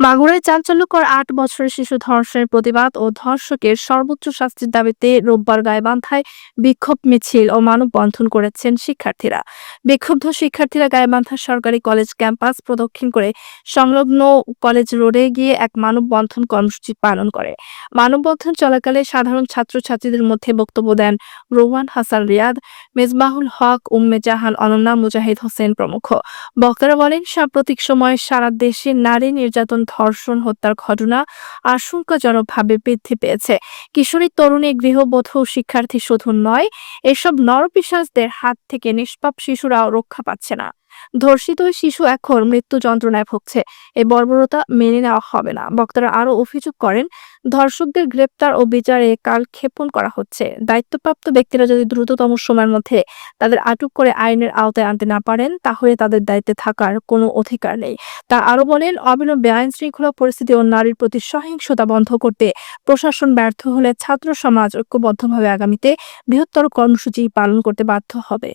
মাগুরায় চাঞ্চল্যকর আট বছরের শিশু ধর্ষণের প্রতিবাদ ও ধর্ষকের সর্বোচ্চ শাস্তির দাবিতে রোববার গাইবান্ধায় বিক্ষোভ মিছিল ও মানববন্ধন করেছেন শিক্ষার্থীরা। বিক্ষুব্ধ শিক্ষার্থীরা গাইবান্ধা সরকারি কলেজ ক্যাম্পাস প্রদক্ষিণ করে সংলগ্ন কলেজ রোডে গিয়ে এক মানববন্ধন কর্মসূচি পালন করে। মানববন্ধন চলাকালে সাধারণ ছাত্রছাত্রীদের মধ্যে বক্তব্য দেন রোহান হাসান রিয়াদ, মেজবাহুল হক, উম্মে জাহান, অনন্যা মুজাহিদ হোসেন প্রমুখ। বক্তারা বলেন, সাম্প্রতিক সময়ে সারা দেশে নারী নির্যাতন ধর্ষণ, হত্যার ঘটনা আশঙ্কাজনকভাবে বৃদ্ধি পেয়েছে। কিশোরী তরুণী গৃহবধূ শিক্ষার্থী শুধু নয়, এসব নরপিশাচদের হাত থেকে নিষ্পাপ শিশুরাও রক্ষা পাচ্ছে না। ধর্ষিত শিশু এখন মৃত্যু যন্ত্রণায় ভুগছে। এই বর্বরতা মেনে নেওয়া হবে না। বক্তারা আরও অভিযোগ করেন, ধর্ষকদের গ্রেপ্তার ও বিচারে কালক্ষেপণ করা হচ্ছে। দায়িত্বপ্রাপ্ত ব্যক্তিরা যদি দ্রুততম সময়ের মধ্যে তাদের আটক করে আইনের আওতায় আনতে না পারেন, তাহলে তাদের দায়িত্বে থাকার কোনো অধিকার নেই। তা আরও বলেন অবিলম্বে আইন শৃঙ্খলা পরিস্থিতি ও নারীর প্রতি সহিংসতা বন্ধ করতে প্রশাসন ব্যর্থ হলে ছাত্র সমাজ ঐক্যবদ্ধভাবে আগামীতে বৃহত্তর কর্মসূচি পালন করতে বাধ্য হবে।